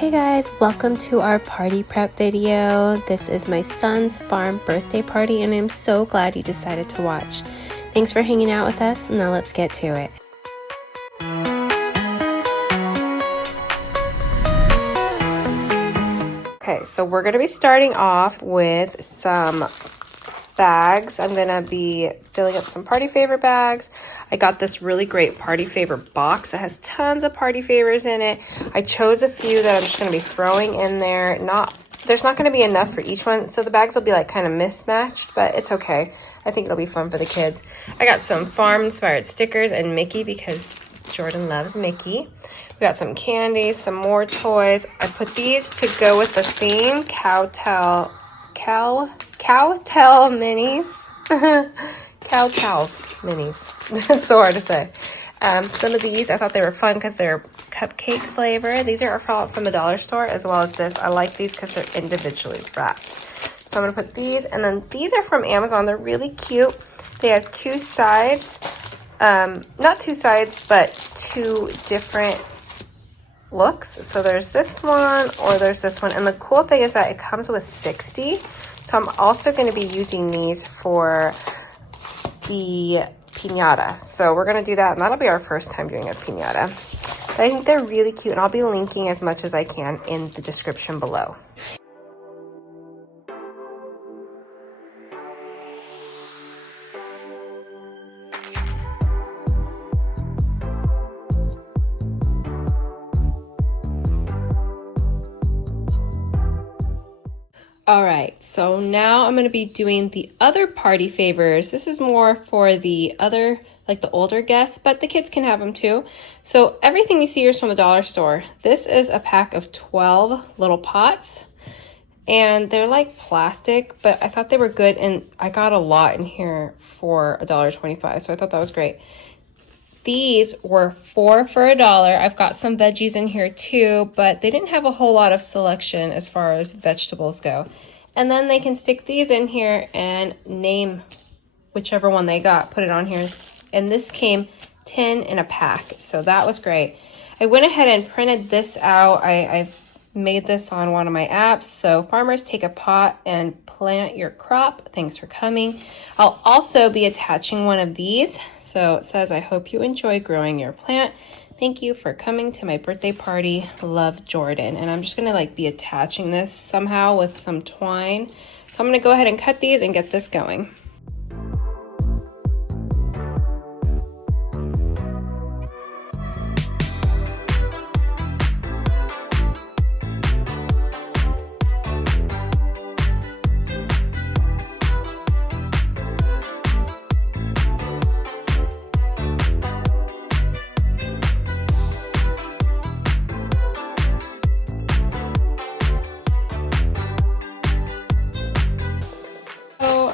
Okay guys, welcome to our party prep video. This is my son's farm birthday party and I'm so glad you decided to watch. Thanks for hanging out with us. Now let's get to it. Okay, so we're going to be starting off with some bags. I'm going to be filling up some party favor bags. I got this really great party favor box that has tons of party favors in it. I chose a few that I'm just going to be throwing in there. There's not going to be enough for each one, so the bags will be like kind of mismatched, but it's okay. I think it'll be fun for the kids. I got some farm inspired stickers and Mickey because Jordan loves Mickey. We got some candy, some more toys. I put these to go with the theme, Cowtail minis. Cowtails minis. That's so hard to say. Some of these, I thought they were fun because they're cupcake flavor. These are from the dollar store as well as this. I like these because they're individually wrapped. So I'm going to put these, and then these are from Amazon. They're really cute. They have two sides. Not two sides, but two different looks. So there's this one or there's this one. And the cool thing is that it comes with 60. So I'm also going to be using these for the piñata. So we're going to do that, and that'll be our first time doing a piñata. But I think they're really cute, and I'll be linking as much as I can in the description below. All right, so now I'm going to be doing the other party favors. This is more for the other, like the older guests, but the kids can have them too. So everything you see here is from the dollar store. This is a pack of 12 little pots, and they're like plastic, but I thought they were good, and I got a lot in here for $1.25, so I thought that was great. These were 4 for $1. I've got some veggies in here too, but they didn't have a whole lot of selection as far as vegetables go. And then they can stick these in here and name whichever one they got, put it on here. And this came 10 in a pack, so that was great. I went ahead and printed this out. I've made this on one of my apps. So farmers, take a pot and plant your crop. Thanks for coming. I'll also be attaching one of these. So it says, I hope you enjoy growing your plant. Thank you for coming to my birthday party. Love, Jordan. And I'm just going to like be attaching this somehow with some twine. So I'm going to go ahead and cut these and get this going.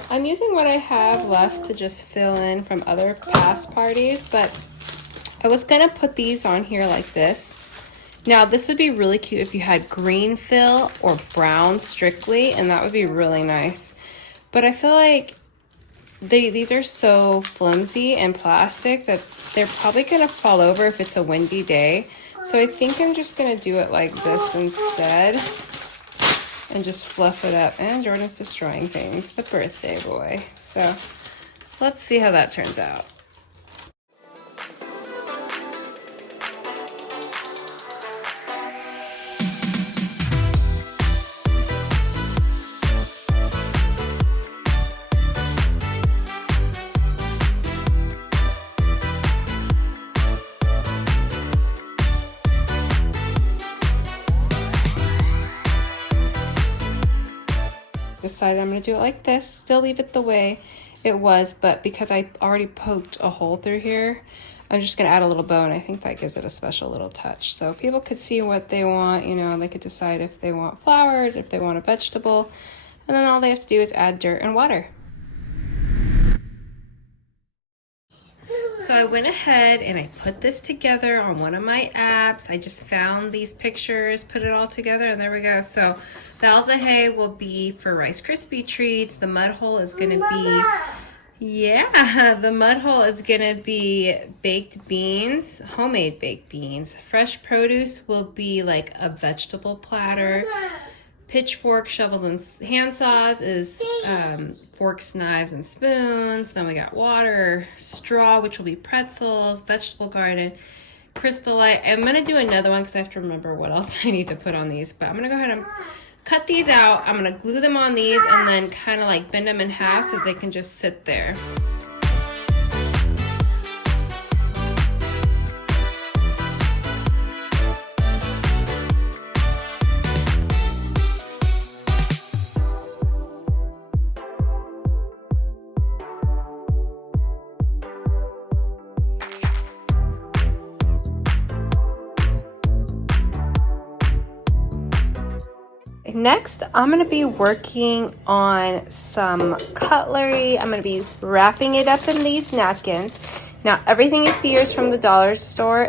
I'm using what I have left to just fill in from other past parties, but I was gonna put these on here like this. Now this would be really cute if you had green fill or brown strictly, and that would be really nice. But I feel like these are so flimsy and plastic that they're probably gonna fall over if it's a windy day. So I think I'm just gonna do it like this instead. And just fluff it up. And Jordan's destroying things, the birthday boy. So let's see how that turns out. Decided I'm going to do it like this, still leave it the way it was, but because I already poked a hole through here, I'm just going to add a little bow, and I think that gives it a special little touch. So people could see what they want, you know, they could decide if they want flowers, if they want a vegetable, and then all they have to do is add dirt and water. So I went ahead and I put this together on one of my apps. I just found these pictures, put it all together, and there we go. So the Alza hay will be for Rice Krispie treats. The mud hole is going to be Yeah, the mud hole is gonna be baked beans, homemade baked beans. Fresh produce will be like a vegetable platter. Pitchfork, shovels, and hand saws is forks, knives, and spoons. Then we got water, straw, which will be pretzels, vegetable garden, crystallite. I'm gonna do another one because I have to remember what else I need to put on these. But I'm gonna go ahead and cut these out. I'm gonna glue them on these and then kind of like bend them in half so they can just sit there. Next, I'm going to be working on some cutlery. I'm going to be wrapping it up in these napkins. Now, everything you see here is from the dollar store,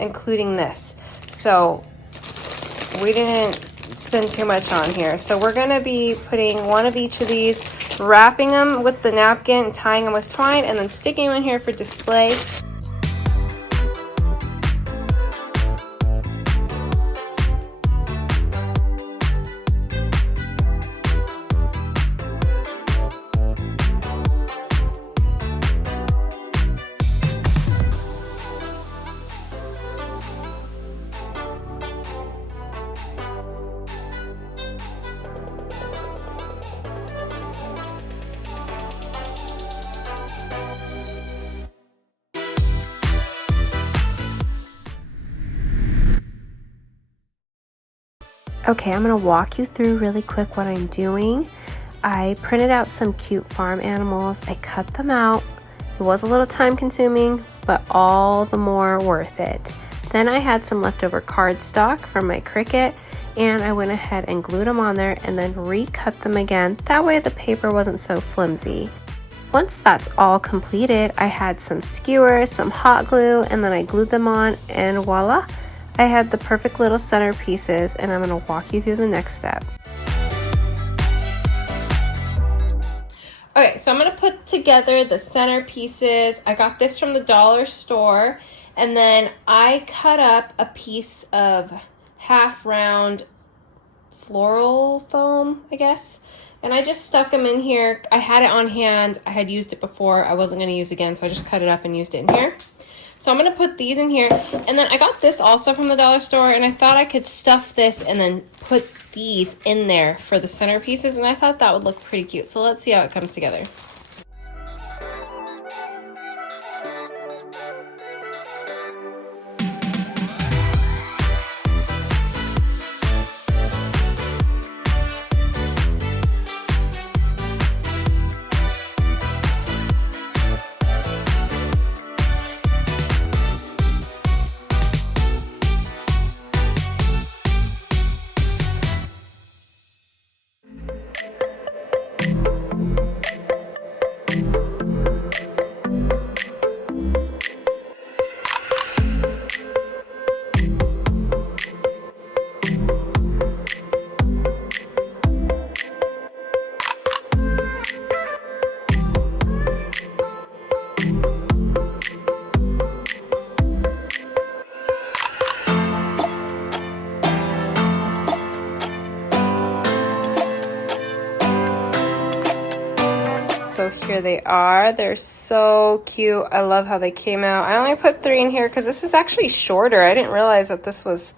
including this. So, we didn't spend too much on here. So, we're going to be putting one of each of these, wrapping them with the napkin, tying them with twine, and then sticking them in here for display. Okay, I'm gonna walk you through really quick what I'm doing. I printed out some cute farm animals. I cut them out. It was a little time consuming, but all the more worth it. Then I had some leftover cardstock from my Cricut, and I went ahead and glued them on there and then recut them again. That way the paper wasn't so flimsy. Once that's all completed, I had some skewers, some hot glue, and then I glued them on, and voila! I had the perfect little centerpieces, and I'm going to walk you through the next step. Okay, so I'm going to put together the centerpieces. I got this from the dollar store, and then I cut up a piece of half round floral foam, I guess, and I just stuck them in here. I had it on hand. I had used it before. I wasn't going to use it again, so I just cut it up and used it in here. So I'm going to put these in here, and then I got this also from the dollar store, and I thought I could stuff this and then put these in there for the centerpieces, and I thought that would look pretty cute. So let's see how it comes together. So here they are. They're so cute. I love how they came out. I only put 3 in here because this is actually shorter. I didn't realize that this was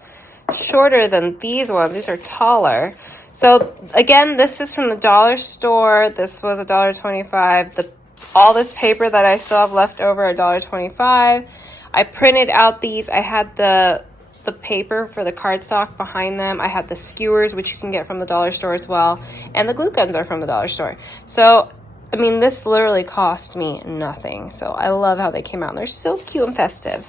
shorter than these ones. These are taller. So again, this is from the dollar store. This was $1.25. All this paper that I still have left over, $1.25. I printed out these. I had the paper for the cardstock behind them. I had the skewers, which you can get from the dollar store as well. And the glue guns are from the dollar store. So I mean, this literally cost me nothing. So I love how they came out. They're so cute and festive.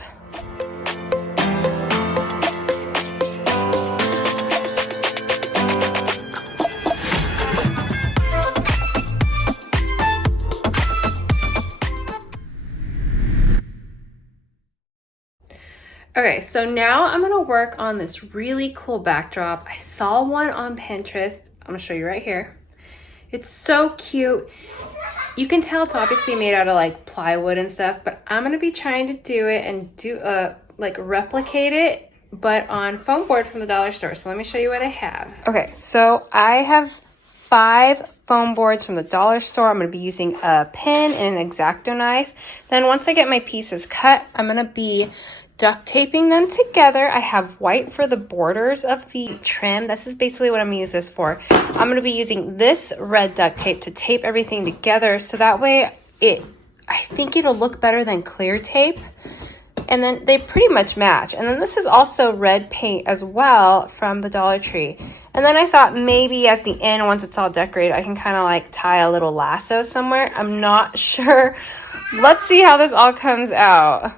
Okay, so now I'm gonna work on this really cool backdrop. I saw one on Pinterest. I'm gonna show you right here. It's so cute. You can tell it's obviously made out of like plywood and stuff, but I'm gonna be trying to do it and like replicate it, but on foam board from the dollar store. So let me show you what I have. Okay, so I have 5 foam boards from the dollar store. I'm gonna be using a pin and an X-Acto knife. Then once I get my pieces cut, I'm gonna be duct taping them together. I have white for the borders of the trim. This is basically what I'm gonna use this for. I'm gonna be using this red duct tape to tape everything together, so that way I think it'll look better than clear tape. And then they pretty much match. And then this is also red paint as well from the Dollar Tree. And then I thought maybe at the end, once it's all decorated, I can kind of like tie a little lasso somewhere. I'm not sure. Let's see how this all comes out.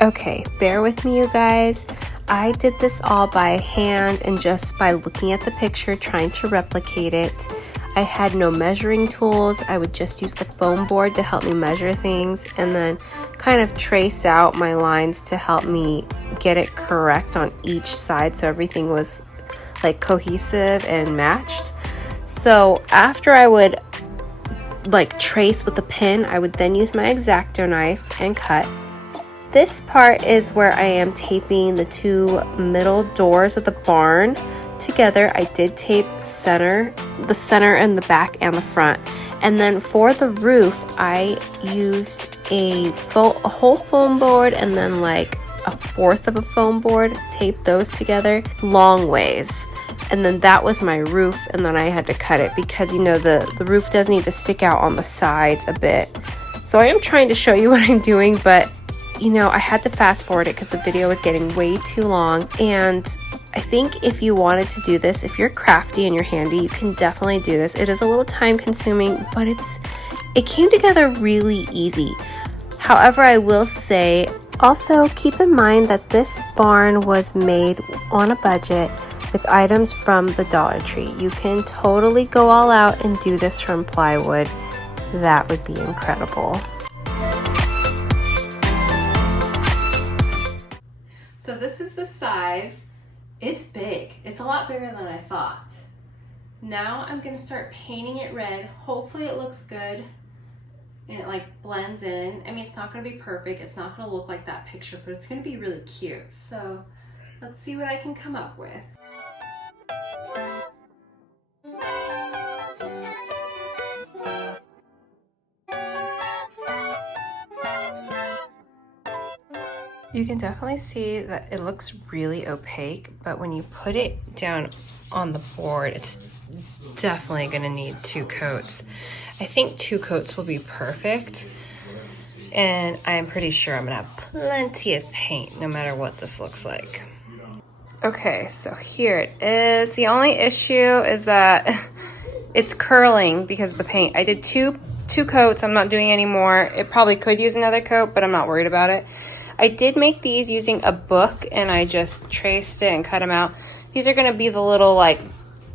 Okay, bear with me, you guys. I did this all by hand and just by looking at the picture, trying to replicate it. I had no measuring tools. I would just use the foam board to help me measure things and then kind of trace out my lines to help me get it correct on each side so everything was like cohesive and matched. So after I would like trace with the pin, I would then use my X-Acto knife and cut. This part is where I am taping the 2 middle doors of the barn together. I did tape the center and the back and the front. And then for the roof, I used a whole foam board and then like a 1/4 of a foam board, taped those together long ways. And then that was my roof, and then I had to cut it because, you know, the roof does need to stick out on the sides a bit. So I am trying to show you what I'm doing, but you know, I had to fast forward it because the video was getting way too long. And I think if you wanted to do this, if you're crafty and you're handy, you can definitely do this. It is a little time consuming, but it came together really easy. However, I will say, also keep in mind that this barn was made on a budget with items from the Dollar Tree. You can totally go all out and do this from plywood. That would be incredible. So this is the size. It's big. It's a lot bigger than I thought. Now I'm gonna start painting it red. Hopefully it looks good and it like blends in. I mean, it's not gonna be perfect. It's not gonna look like that picture, but it's gonna be really cute. So let's see what I can come up with. You can definitely see that it looks really opaque, but when you put it down on the board, it's definitely gonna need 2 coats. I think 2 coats will be perfect, and I'm pretty sure I'm gonna have plenty of paint no matter what this looks like. Okay, so here it is. The only issue is that it's curling because of the paint. I did two coats. I'm not doing any more. It probably could use another coat, but I'm not worried about it. I did make these using a book, and I just traced it and cut them out. These are gonna be the little like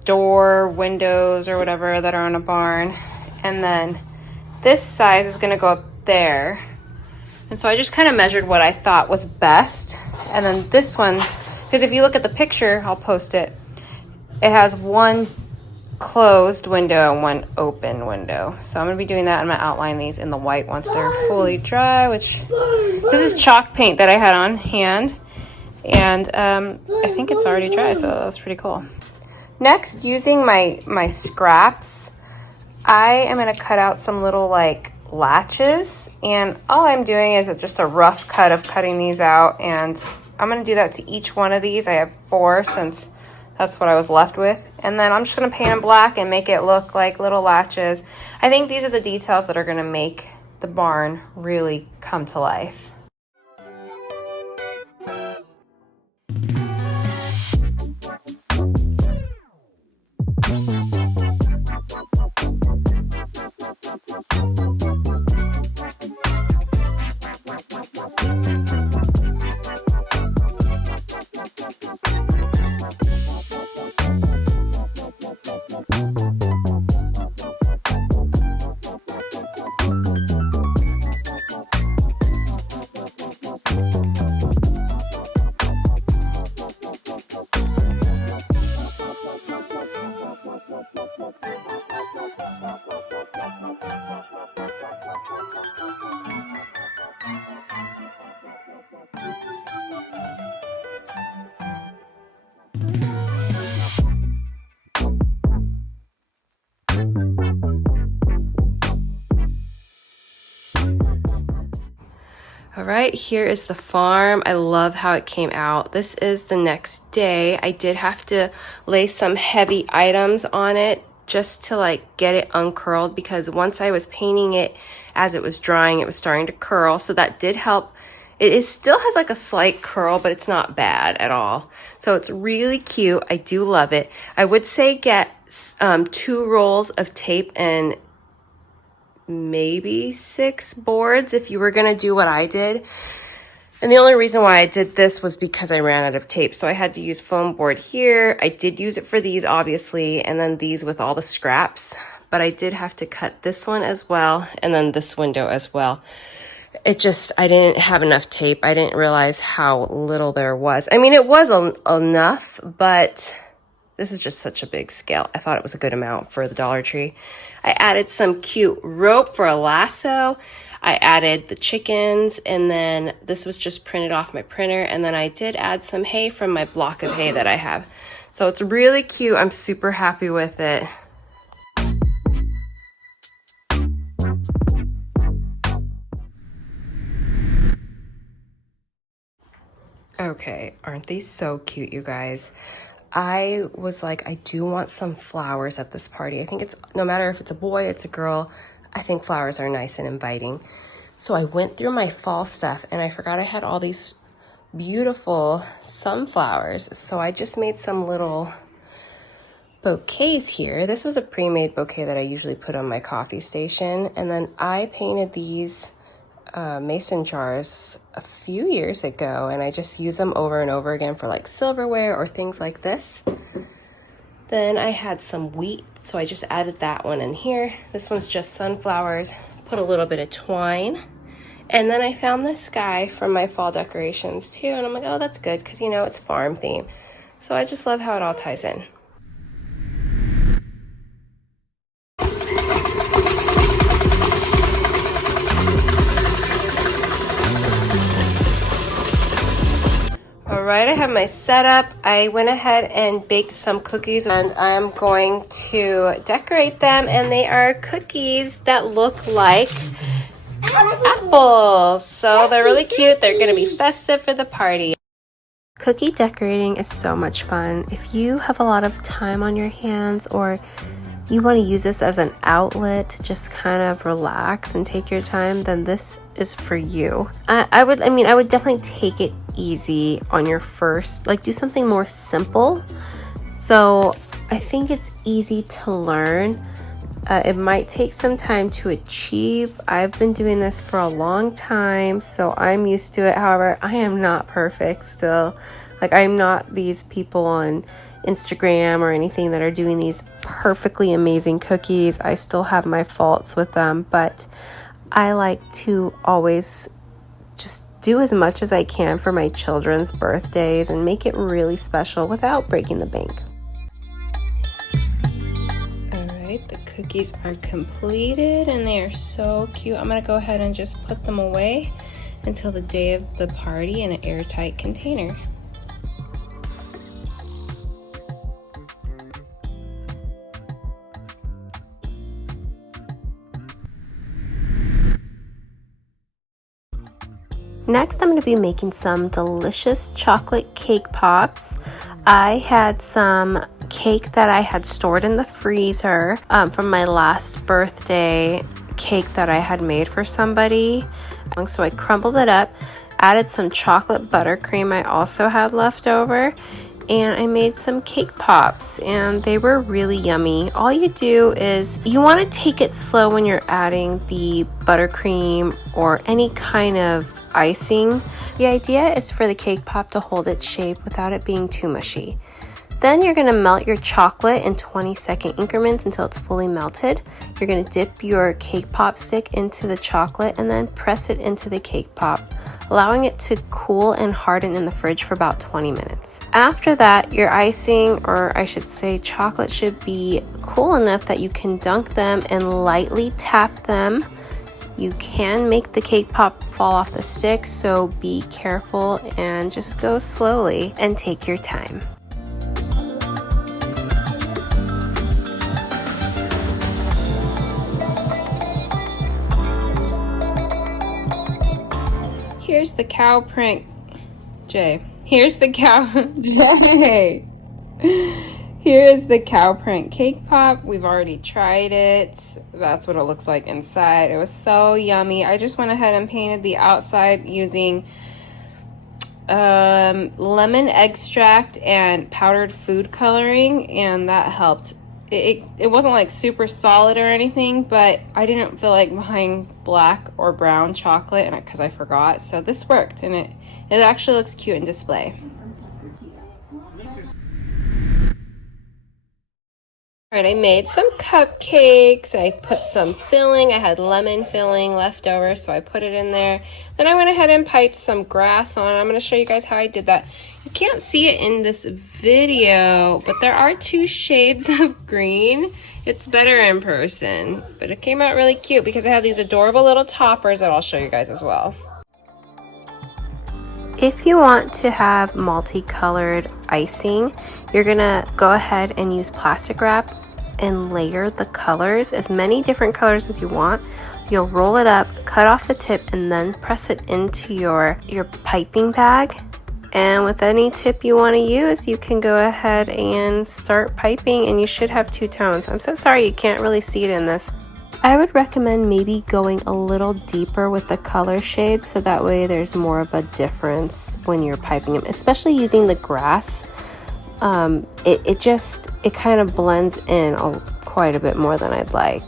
door windows or whatever that are on a barn. And then this size is gonna go up there. And so I just kind of measured what I thought was best. And then this one, because if you look at the picture, I'll post it, it has 1 closed window and 1 open window. So I'm gonna be doing that. I'm gonna outline these in the white once they're fully dry, which this is chalk paint that I had on hand. And I think it's already dry, so that was pretty cool. Next, using my scraps, I am gonna cut out some little like latches, and all I'm doing is just a rough cut of cutting these out, and I'm gonna do that to each one of these. I have 4 since that's what I was left with. And then I'm just gonna paint them black and make it look like little latches. I think these are the details that are gonna make the barn really come to life. right, here is the farm. I love how it came out. This is the next day. I did have to lay some heavy items on it just to like get it uncurled, because once I was painting it as it was drying, it was starting to curl. So that did help. It is still has like a slight curl, but it's not bad at all. So it's really cute. I do love it. I would say get 2 rolls of tape and maybe 6 boards if you were gonna do what I did. And the only reason why I did this was because I ran out of tape. So I had to use foam board here. I did use it for these, obviously, and then these with all the scraps. But I did have to cut this one as well, and then this window as well. It just, I didn't have enough tape. I didn't realize how little there was. I mean, it was enough, but this is just such a big scale. I thought it was a good amount for the Dollar Tree. I added some cute rope for a lasso. I added the chickens, and then this was just printed off my printer. And then I did add some hay from my block of hay that I have. So it's really cute. I'm super happy with it. Okay, aren't these so cute, you guys? I was like, I do want some flowers at this party. I think it's, no matter if it's a boy, it's a girl, I think flowers are nice and inviting. So I went through my fall stuff and I forgot I had all these beautiful sunflowers. So I just made some little bouquets here. This was a pre-made bouquet that I usually put on my coffee station. And then I painted these mason jars a few years ago, and I just use them over and over again for like silverware or things like this. Then I had some wheat, so I just added that one in here. This one's just sunflowers, put a little bit of twine. And then I found this guy from my fall decorations too, and I'm like, oh, that's good, because you know, it's farm theme. So I just love how it all ties in. Alright, I have my setup. I went ahead and baked some cookies, and I'm going to decorate them, and they are cookies that look like apples. So they're really cute. They're going to be festive for the party. Cookie decorating is so much fun. If you have a lot of time on your hands, or you want to use this as an outlet to just kind of relax and take your time, then this is for you. I would definitely take it easy on your first, like do something more simple. So I think it's easy to learn. It might take some time to achieve. I've been doing this for a long time, so I'm used to it. However, I am not perfect still. Like, I'm not these people on Instagram or anything that are doing these perfectly amazing cookies. I still have my faults with them, but I like to always just do as much as I can for my children's birthdays and make it really special without breaking the bank. Alright, the cookies are completed and they are so cute. I'm going to go ahead and just put them away until the day of the party in an airtight container. Next, I'm going to be making some delicious chocolate cake pops. I had some cake that I had stored in the freezer from my last birthday cake that I had made for somebody. So I crumbled it up, added some chocolate buttercream I also had left over, and I made some cake pops, and they were really yummy. All you do is you want to take it slow when you're adding the buttercream or any kind of icing. The idea is for the cake pop to hold its shape without it being too mushy. Then you're going to melt your chocolate in 20-second increments until it's fully melted. You're going to dip your cake pop stick into the chocolate and then press it into the cake pop, allowing it to cool and harden in the fridge for about 20 minutes. After that, your icing, or I should say chocolate, should be cool enough that you can dunk them and lightly tap them. You can make the cake pop fall off the stick, so be careful and just go slowly and take your time. here's the cow print. Jay. Here's the cow. Jay. Here's the cow print cake pop. We've already tried it. That's what it looks like inside. It was so yummy. I just went ahead and painted the outside using lemon extract and powdered food coloring, and that helped. It wasn't like super solid or anything, but I didn't feel like buying black or brown chocolate, and because I forgot, so this worked, and it actually looks cute in display. All right, I made some cupcakes. I put some filling. I had lemon filling left over, so I put it in there. Then I went ahead and piped some grass on. I'm going to show you guys how I did that. You can't see it in this video, but there are 2 shades of green. It's better in person, but it came out really cute because I have these adorable little toppers that I'll show you guys as well. If you want to have multicolored icing, you're gonna go ahead and use plastic wrap and layer the colors, as many different colors as you want. You'll roll it up, cut off the tip, and then press it into your piping bag. And with any tip you want to use, you can go ahead and start piping, and you should have 2 tones. I'm so sorry you can't really see it in this. I would recommend maybe going a little deeper with the color shades, so that way there's more of a difference when you're piping them, especially using the grass. It kind of blends in quite a bit more than I'd like.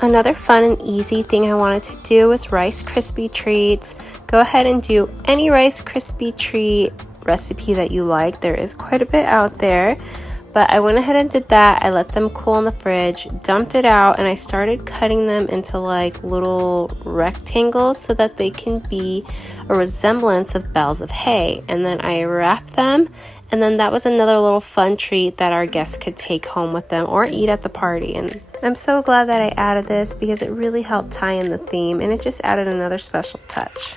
Another fun and easy thing I wanted to do was Rice Krispie treats. Go ahead and do any Rice Krispie treat recipe that you like. There is quite a bit out there, but I went ahead and did that. I let them cool in the fridge, dumped it out, and I started cutting them into like little rectangles so that they can be a resemblance of bales of hay. And then I wrapped them, and then that was another little fun treat that our guests could take home with them or eat at the party. And I'm so glad that I added this because it really helped tie in the theme, and it just added another special touch.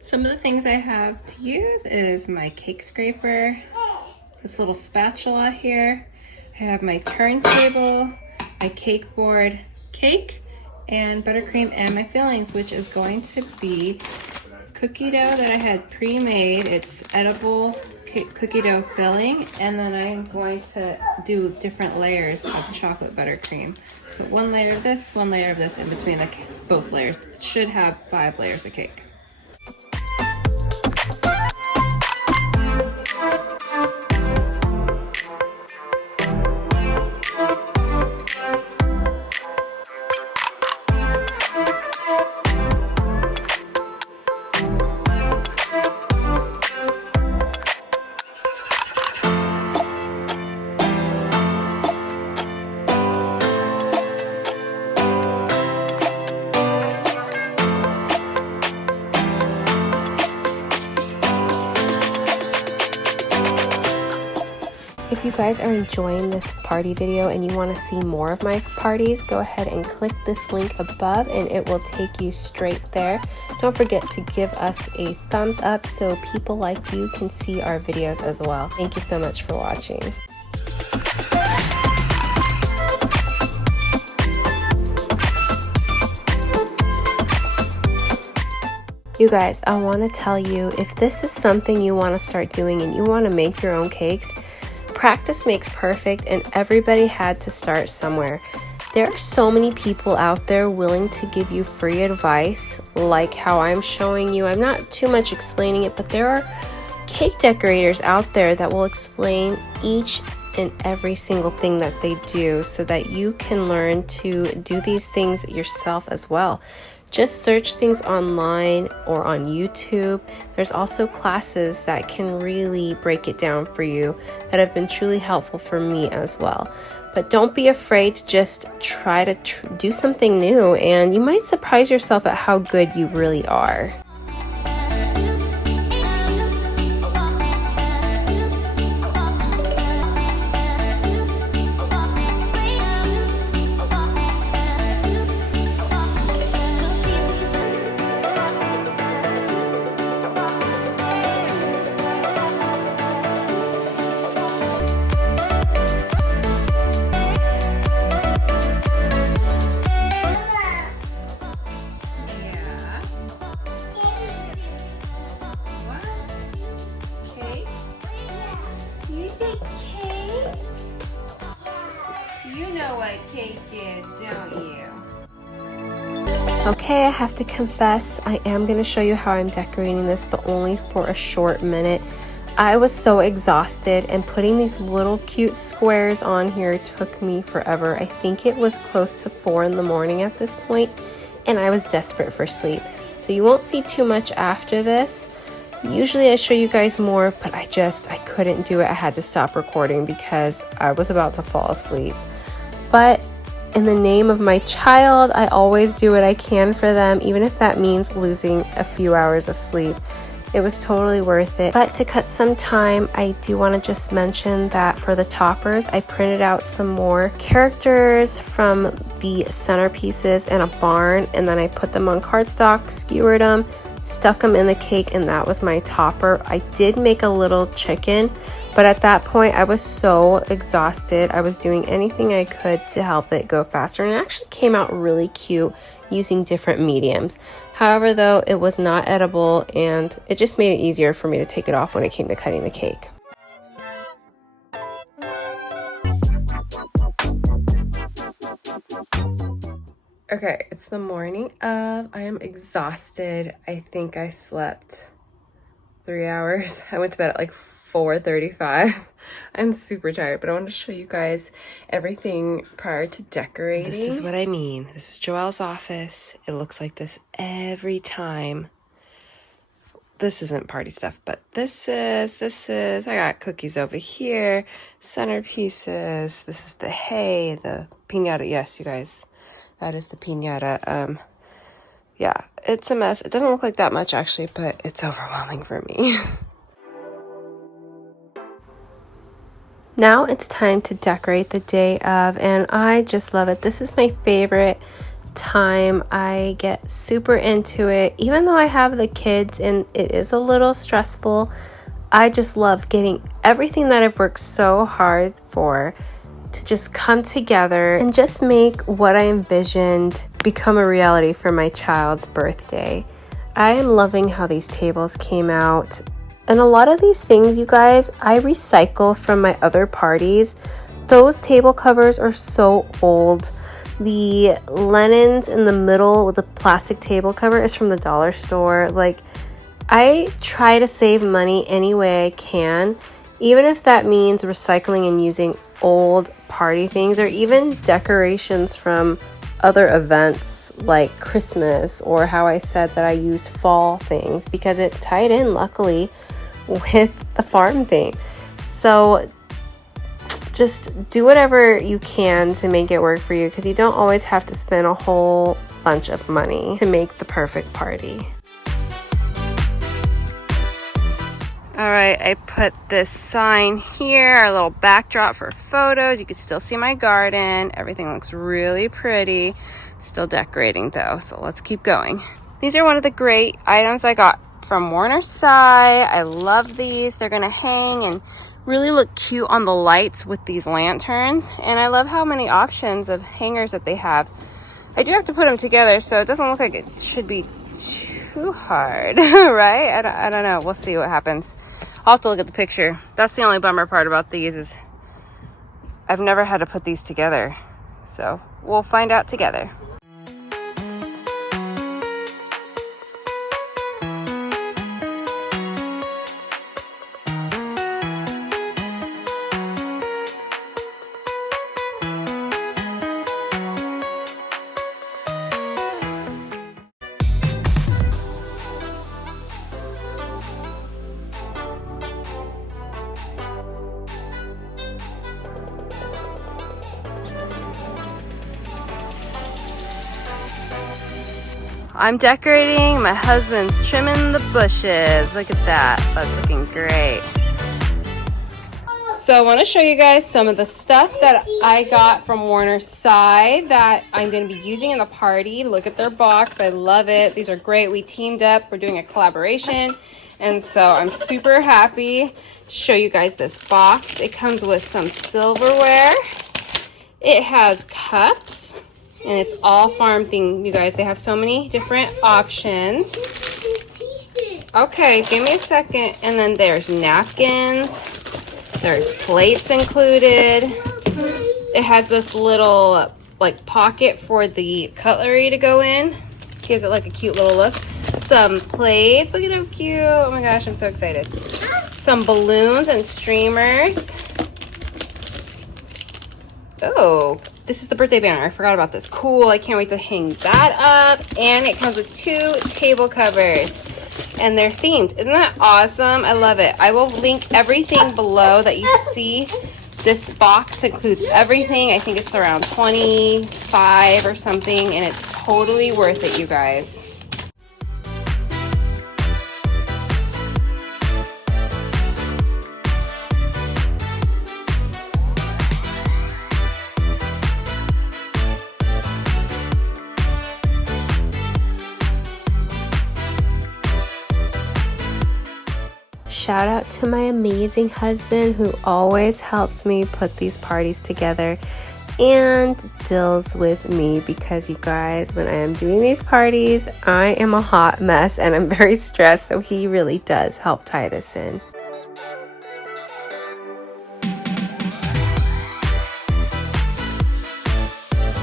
Some of the things I have to use is my cake scraper, this little spatula here. I have my turntable, my cake board, cake, and buttercream, and my fillings, which is going to be cookie dough that I had pre-made. It's edible cookie dough filling, and then I'm going to do different layers of chocolate buttercream. So 1 layer of this, 1 layer of this in between both layers. It should have 5 layers of cake. If you guys are enjoying this party video and you want to see more of my parties, go ahead and click this link above and it will take you straight there. Don't forget to give us a thumbs up so people like you can see our videos as well. Thank you so much for watching. You guys, I want to tell you, if this is something you want to start doing and you want to make your own cakes, practice makes perfect, and everybody had to start somewhere. There are so many people out there willing to give you free advice, like how I'm showing you. I'm not too much explaining it, but there are cake decorators out there that will explain each and every single thing that they do so that you can learn to do these things yourself as well. Just search things online or on YouTube. There's also classes that can really break it down for you that have been truly helpful for me as well. But don't be afraid to just try to do something new, and you might surprise yourself at how good you really are. You know what cake is, don't you? Okay, I have to confess, I am going to show you how I'm decorating this, but only for a short minute. I was so exhausted, and putting these little cute squares on here took me forever. I think it was close to 4 in the morning at this point, and I was desperate for sleep. So you won't see too much after this. Usually I show you guys more, but I couldn't do it. I had to stop recording because I was about to fall asleep. But in the name of my child, I always do what I can for them, even if that means losing a few hours of sleep. It was totally worth it. But to cut some time, I do want to just mention that for the toppers, I printed out some more characters from the centerpieces in a barn, and then I put them on cardstock, skewered them, stuck them in the cake, and that was my topper. I did make a little chicken, but at that point I was so exhausted. I was doing anything I could to help it go faster, and it actually came out really cute using different mediums. However, though, it was not edible, and it just made it easier for me to take it off when it came to cutting the cake. Okay, it's the morning of. I am exhausted. I think I slept 3 hours. I went to bed at like 4:35. I'm super tired, but I want to show you guys everything prior to decorating. This is what I mean. This is Joelle's office. It looks like this every time. This isn't party stuff, but this is. I got cookies over here, centerpieces. This is the hay, the piñata. Yes, you guys, that is the piñata. Yeah, it's a mess. It doesn't look like that much actually, but it's overwhelming for me. Now it's time to decorate the day of, and I just love it. This is my favorite time. I get super into it. Even though I have the kids and it is a little stressful, I just love getting everything that I've worked so hard for to just come together and just make what I envisioned become a reality for my child's birthday. I am loving how these tables came out. And a lot of these things, you guys, I recycle from my other parties. Those table covers are so old. The linens in the middle with the plastic table cover is from the dollar store. Like, I try to save money any way I can, even if that means recycling and using old party things or even decorations from other events like Christmas, or how I said that I used fall things because it tied in luckily with the farm theme. So just do whatever you can to make it work for you, because you don't always have to spend a whole bunch of money to make the perfect party. All right, I put this sign here, our little backdrop for photos. You can still see my garden. Everything looks really pretty. Still decorating though, so let's keep going. These are one of the great items I got from Warner's side. I love these. They're gonna hang and really look cute on the lights with these lanterns. And I love how many options of hangers that they have. I do have to put them together, so it doesn't look like it should be too hard, right? I don't know. We'll see what happens. I'll have to look at the picture. That's the only bummer part about these is I've never had to put these together. So We'll find out together. I'm decorating, my husband's trimming the bushes. Look at that, that's looking great. So I want to show you guys some of the stuff that I got from Warner's side that I'm going to be using in the party. Look at their box, I love it. These are great, we teamed up, we're doing a collaboration. And so I'm super happy to show you guys this box. It comes with some silverware. It has cups. And it's all farm themed, you guys. They have so many different options. Okay, give me a second. And then there's napkins. There's plates included. It has this little like pocket for the cutlery to go in. Gives it like a cute little look. Some plates. Look at how cute. Oh my gosh, I'm so excited. Some balloons and streamers. Oh, this is the birthday banner. I forgot about this. Cool. I can't wait to hang that up. And it comes with 2 table covers. And they're themed. Isn't that awesome? I love it. I will link everything below that you see. This box includes everything. I think it's around $25 or something. And it's totally worth it, you guys. Shout out to my amazing husband who always helps me put these parties together and deals with me, because you guys, when I am doing these parties, I am a hot mess and I'm very stressed, so he really does help tie this in.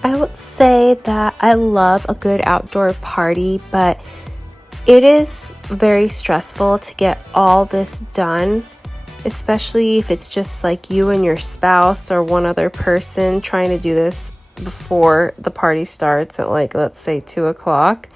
I would say that I love a good outdoor party, but it is very stressful to get all this done, especially if it's just like you and your spouse or one other person trying to do this before the party starts at like, let's say 2 o'clock.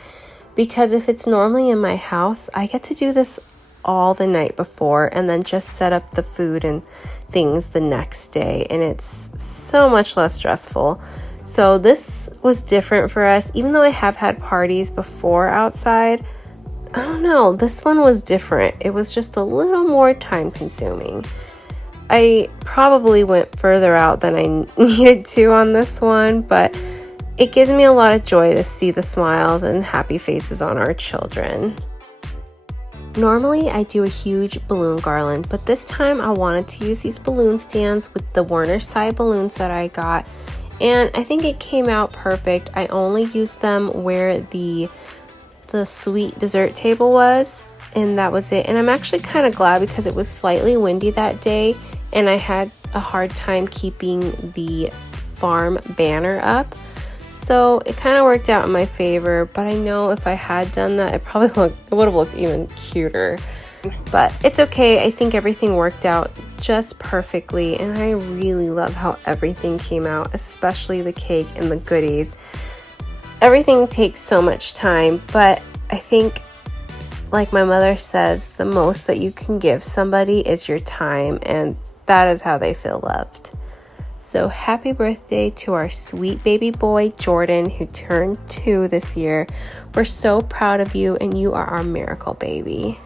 Because if it's normally in my house, I get to do this all the night before and then just set up the food and things the next day. And it's so much less stressful. So this was different for us. Even though I have had parties before outside, I don't know, this one was different. It was just a little more time consuming. I probably went further out than I needed to on this one, but it gives me a lot of joy to see the smiles and happy faces on our children. Normally I do a huge balloon garland, but this time I wanted to use these balloon stands with the Warner side balloons that I got, and I think it came out perfect. I only used them where the sweet dessert table was, and that was it. And I'm actually kind of glad, because it was slightly windy that day and I had a hard time keeping the farm banner up, so it kind of worked out in my favor. But I know if I had done that, it would have looked even cuter, but it's okay. I think everything worked out just perfectly, and I really love how everything came out, especially the cake and the goodies. Everything takes so much time, but I think, like my mother says, the most that you can give somebody is your time, and that is how they feel loved. So happy birthday to our sweet baby boy, Jordan, who turned 2 this year. We're so proud of you, and you are our miracle baby.